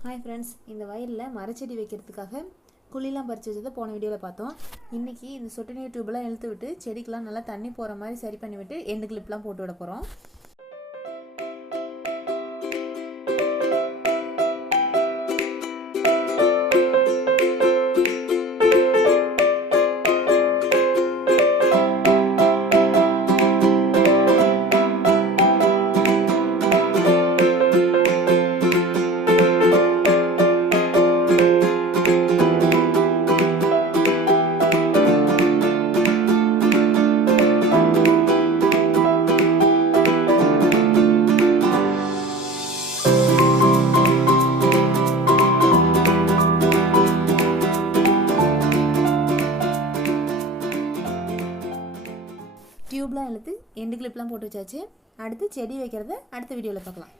Hi friends, இந்த வயலில் மரச்செடி வைக்கிறதுக்காக குழிலாம் பறித்து வச்சதை போன வீடியோவில் பார்த்தோம். இன்றைக்கி இந்த சொட்டு நீர் டியூப்லாம் இழுத்து விட்டு செடிக்கெலாம் நல்லா தண்ணி போகிற மாதிரி சரி பண்ணி விட்டு எண்டு கிளிப்லாம் போட்டு விட போகிறோம். டியூப்லாம் இழுத்து எண்டு கிளிப்லாம் போட்டு வச்சாச்சு. அடுத்து செடி வைக்கிறத அடுத்த வீடியோவில் பார்க்கலாம்.